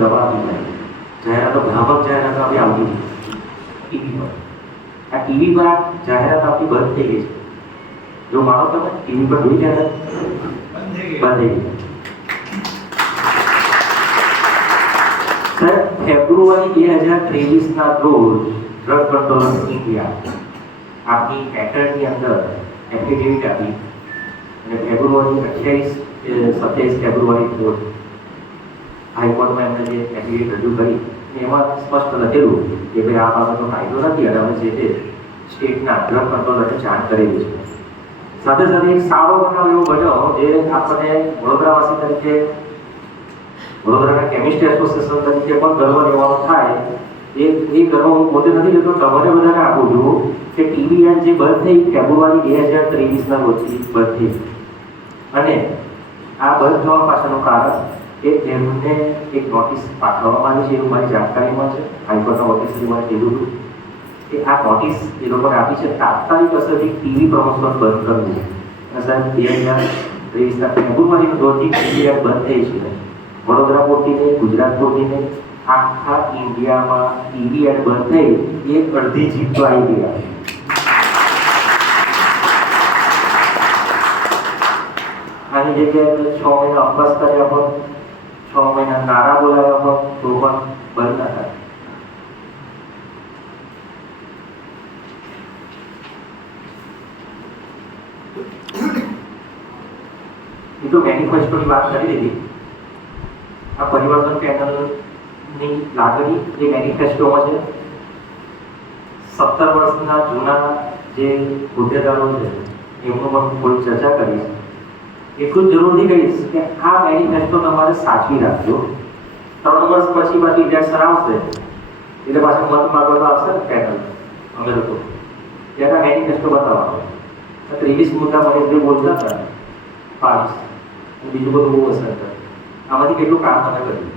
દવા આપી જાય. જાહેરાતો ભ્રામક જાહેરાતો આપી આવતી ટીવી પર. આ ટીવી પર આ જાહેરાત આપણી બંધ થઈ ગઈ છે. જો માનો તમે ટીવી પર જોઈ જાહેરાત બંધ થઈ ગઈ. સર, ફેબ્રુઆરી 2023ના રોજ ડ્રગ કંટ્રોલ ઓફ ઇન્ડિયા આપની પેટર્નની અંદર એફિડેવિટ આપી અને ફેબ્રુઆરી 27 ફેબ્રુઆરી રોજ હાઈકોર્ટમાં એમને જે એફિડેવિટ રજૂ કરી એમાં સ્પષ્ટ લખેલું કે ભાઈ આ બાબતનો કાયદો નથી અને અમે જે તે સ્ટેટના ડ્રગ કંટ્રોલરને જાણ કરેલી છે. સાથે સાથે એક સારો બનાવ એવો બન્યો જે આપણને વડોદરાવાસી તરીકે વડોદરાના કેમિસ્ટ એસોસિએશન તરીકે પણ ગર્વ લેવાનો થાય. એ ગર્વ હું પોતે નથી લેતો, તમારે બધાને આપું છું કે ટીવી એડ જે બંધ થઈ ફેબ્રુઆરી 2023ના રોજથી બંધ થઈ અને આ બંધ થવા પાછળનું કારણ કે એમને એક નોટિસ પાઠવવામાં આવી છે એવું મારી જાણકારીમાં છે. હાઈકોર્ટના વકીલશ્રી મને કીધું હતું કે આ નોટિસ એ લોકોને આપી છે તાત્કાલિક અસરથી ટીવી પ્રમોશન બંધ કરવું. અને સાહેબ 2023ના ફેબ્રુઆરીના રોજથી ટીવી એડ બંધ થઈ છે. વડોદરા પૂરતી નહીં, ગુજરાત પૂરતી નહીં, આખા ઇન્ડિયામાં ટીવી એડ બંધ થઈ એક અડધી જીત તો આવી ગયા. આની જગ્યાએ 6 મહિના અભ્યાસ કર્યા પણ 6 મહિના નારા બોલાવ્યા પણ તો પણ બંધ ના થાય. એ તો મેનિફેસ્ટોની વાત કરી દીધી. આ પરિવર્તન પેનલની લાગણી જે મેનિફેસ્ટોમાં છે 17 વર્ષના જૂના જે હોદ્દેદારો છે એમનું પણ થોડી ચર્ચા કરીશ. એટલું જરૂરથી કહીશ કે આ મેનિફેસ્ટો તમારે સાચવી રાખજો. 3 વર્ષ પછી પાછી ઇલેક્શન આવશે એટલે પાછા મત માગવાનો આવશે ને પેનલ અમે લોકો ત્યારે મેનિફેસ્ટો બતાવવાનો. 23 મુદ્દા મહેશભાઈ બોલતા હતા 5 બીજું બધું બહુ અસર કરે. આમાંથી કેટલું કામ તમે કર્યું?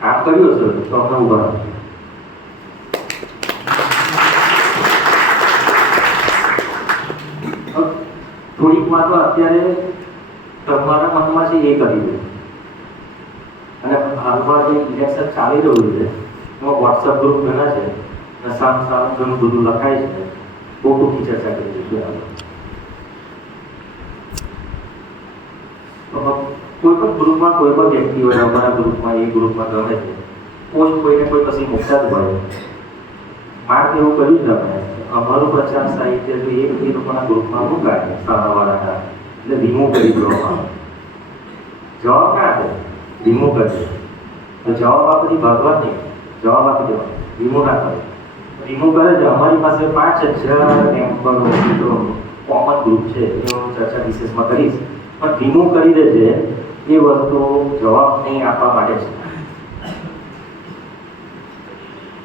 કામ કર્યું હશે તો અમને ઉભા રહો. થોડીક વાતો અત્યારે તમારા મનમાં છે એ કરી દો. અને હાલમાં જે ઇલેક્શન ચાલી રહ્યું છે એમાં વોટ્સઅપ ગ્રુપ ઘણા છે અને સામ ઘણું બધું લખાય છે. બહુ ટૂંકી ચર્ચા કરી દઈશું. કોઈ પણ ગ્રુપમાં કોઈ પણ વ્યક્તિ હોય, અમારા ગ્રુપમાં એ ગ્રુપમાં ગમે છે પોસ્ટ કોઈને કોઈ પછી મૂકતા જ હોય. માર્ક એવું કર્યું જ આપણે અમારું પ્રચાર સાહિત્ય જો એ લોકોના ગ્રુપમાં મુકાય સારાવાળાના એટલે રિમૂવ કરી દેવામાં આવે. જવાબ ના આપે રિમૂવ કરશે તો જવાબ આપણી ભગવાન નહીં, જવાબ આપી દેવાનો. રિમૂવ ના કરે, રિમૂવ કરે છે. અમારી પાસે 5000 મેમ્બરો કોમન ગ્રુપ છે એનો ચર્ચા વિશેષમાં કરીશ. પણ રિમૂવ કરી દે છે એ વસ્તુ જવાબ નહીં આપવા માટે છે.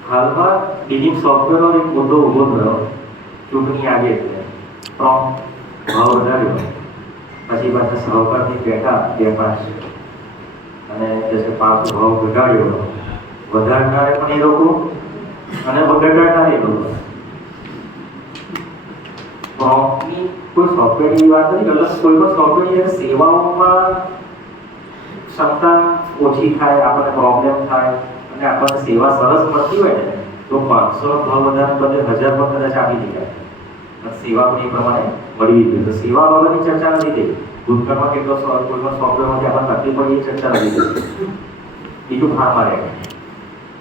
હાલમાં બિલિંગ સોફ્ટવેરનો એક મુદ્દો ઊભો થયો. ચૂંટણી આવી એટલે ભાવ વધાર્યો, પછી પાછા સહકારથી બેઠા 2-5 અને જશે પાછો ભાવ ઘટાડ્યો. વધારનારે પણ એ લોકો અને ઘટાડનારે એ લોકો. કોઈ સોફ્ટવેરની વાત નથી કરતો. કોઈ પણ સોફ્ટવેર સેવાઓમાં ક્ષમતા ઓછી થાય, આપણને પ્રોબ્લેમ થાય અને આપણને સેવા સરસ મળતી હોય ને તો 500 ભાવ વધારે બદલે 1000 પર કદાચ આપી દેવાય. સેવા પણ એ પ્રમાણે મળવી જોઈએ. તો સેવા બાબતની ચર્ચા નથી થઈ. ભૂતકાળમાં કેટલો કોઈ પણ સોફ્ટવેરમાંથી આપણને તકલીફ પડી એ ચર્ચા નથી થઈ. બીજું ભાગમાં રહે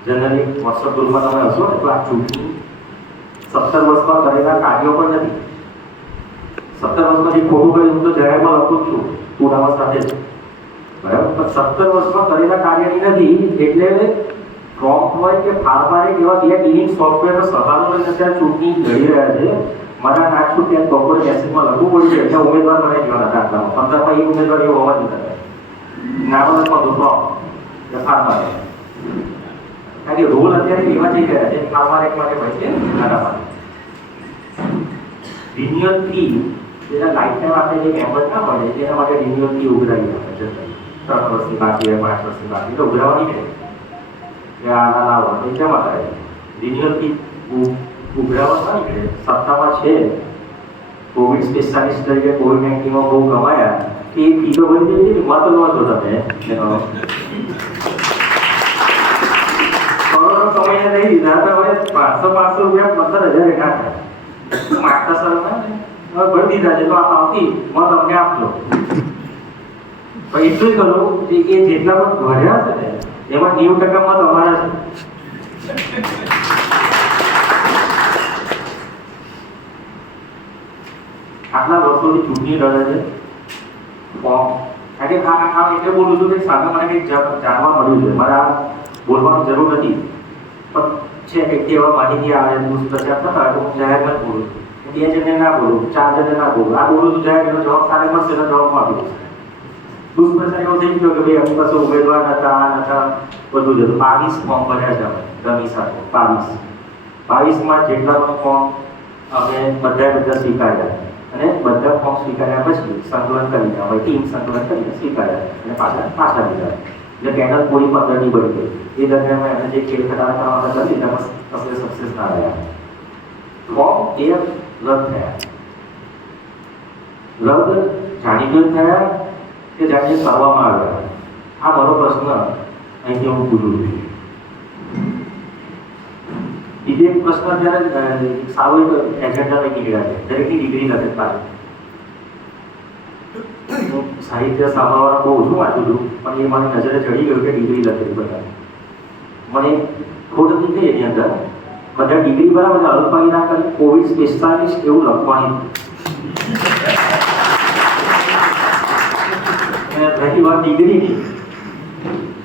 જનરલી વોટ્સઅપ ગ્રુપમાં તમે હશો ને તો આ ચૂંટણી 17 વર્ષમાં કરેલા કાર્યો પણ નથી. 17 વર્ષમાં જે ખોટું કર્યું હું તો જાહેરમાં લખું જ છું પુરાવા સાથે જ, બરાબર. પણ 17 વર્ષમાં કરેલા કાર્યની નથી એટલે પ્રોમ્પ્ટ હોય કે ફાર્મારે એવા બે બિલિંગ સોફ્ટવેરનો સહારો લઈને અત્યારે ચૂંટણી લડી રહ્યા છે. મારા નાક છું ત્યાં બપોરે મેસેજમાં લખવું પડ્યું છે એટલે ઉમેદવાર બનાવી દેવાના હતા. 15માં એક ઉમેદવાર એવો હોવા દીધા નાનો પણ પ્રોમ્પ્ટ ફાર્મારે. કારણ કે રોલ અત્યારે એવા થઈ ગયા છે ફાર્મારે એક માટે હોય છે નાના માટે રિન્યુઅલ ફી જેના લાઈફ ટાઈમ આપણે જે મેમ્બર ના પડે તેના માટે રિન્યુઅલ ફી ઉઘરાવી આપે છે. 3 વર્ષની બાકી હોય, 5 વર્ષની બાકી તો ઉઘરાવવાની નહીં. આ લાવો એટલા માટે રિન્યુઅલ ફી ઉઘરાવવા નીકળે. સત્તામાં છે કોવિડ સ્પેશિયાલિસ્ટ તરીકે કોવિડ-19માં બહુ કમાયા એ ફી તો ભરી દીધી. મત લો છો તમે દીધા હતા, હવે 500 રૂપિયા 15,000 એકા થાય માગતા સર હવે ભરી દીધા છે, તો આ આવતી તમને આપજો. પણ એટલું જ કરું કે એ જેટલા પણ ભર્યા છે ને એમાં 90% મત અમારા છે. આટલા વર્ષોથી ચૂંટણી લડે છે ફોર્મ, કારણ કે આ એટલે બોલું છું કે સામે મને કંઈક જાણવા મળ્યું છે, મારે આ બોલવાની જરૂર નથી, પણ છે કે કેવા માહિતી આવે દુષ્પ્રચાર થતા હોય તો હું જાહેરમાં જ બોલું છું. 2 જણને ના બોલું, 4 જણને ના બોલું, આ બોલું છું જાહેર એનો જવાબ સારે મળશે એનો જવાબ આપી દઉં. દુષ્પ્રચાર એવો થઈ ગયો કે ભાઈ અમુક પાસે ઉમેદવાર નતા બધું જ હતું. 22 ફોર્મ ભર્યા છે અમે રમી સાથે, 22માં જેટલા પણ ફોર્મ અમે બધા સ્વીકાર્યા અને બધા ફોર્મ સ્વીકાર્યા પછી સંકલન કરીને અમે ટીમ સંકલન કરીને સ્વીકાર્યા અને પાછા લીધા. એટલે પેનલ પૂરી 15ની બની ગઈ. એ દરમિયાન અમે જે ખેલ ખટારા કરવાના કરી એમાં સક્સેસ ના રહ્યા. ફોર્મ 13 રદ થયા. રદ જાણીને થયા કે જાણીને કરવામાં આવ્યા, આ મારો પ્રશ્ન અહીંથી હું પૂછું છું. બીજો એક પ્રશ્ન જ્યારે સારો એક એજન્ડા લઈ નીકળ્યા છે, દરેકની ડિગ્રી લખે પાછી. હું સાહિત્ય સાંભળવાનું બહુ ઓછું વાંચું છું, પણ એ મને નજરે ચડી ગયું કે ડિગ્રી લખેલી બધા. મને ખોટ નથી થઈ એની અંદર. બધા ડિગ્રી બરાબર અલ્પાઈ ના કરી કોવિડ સ્પેશિયાલિસ્ટ એવું લખવાની. રહી વાત ડિગ્રીની,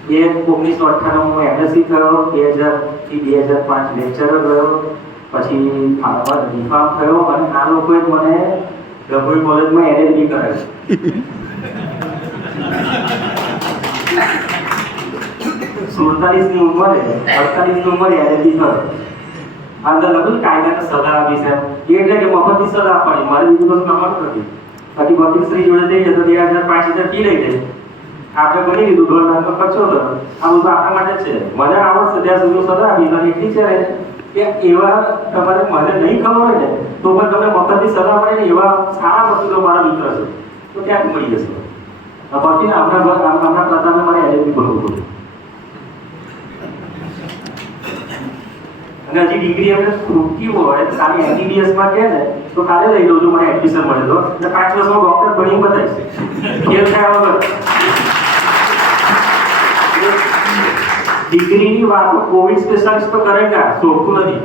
1998 હું એમએસસી થયો, 2000 થી 2005 લેક્ચરર ગયો, પછી ડીફાર્મ થયો અને આ લોકોએ મને ડભોઈ કોલેજમાં એલએલબી કરાવી. 47ની ઉંમરે 48ની ઉંમરે એલએલબી થયો. અંદર લખ્યું કાયદાને સલાહ આપી છે, એટલે કે મફતની સલાહ આપવાની, મારે બીજું કશું કરવાનું નથી. બાકી વકીલ શ્રી જોડે જઈએ તો 2000-5000 ફી લઈ જાય. આપણે બની લીધું 2 લાખ ખર્ચો હતો. આ બધું આપણા માટે છે. મને આવડશે ત્યાં સુધી સલાહ આપી અને એટલી છે કે એવા તમારે મને નહીં ખબર હોય ને તો પણ તમને મફતની સલાહ મળે ને એવા સારા વકીલો મારા મિત્ર છે, તો ત્યાંથી મળી જશે. બાકી આપણા પ્રતાપને મારે એલએલબી ભરવું પડે. અને હજી ડિગ્રી એમને ખૂટતી હોય ખાલી એમબીબીએસમાં કહે ને તો કાલે લઈ લઉં છું, મને એડમિશન મળે તો એટલે 5 વર્ષમાં ડોક્ટર ભણી બતાવીશ ખેલ થયા વગર. ડિગ્રીની વાતો કોવિડ સ્પેશિયાલિસ્ટ તો કરે ના, શોખતું નથી.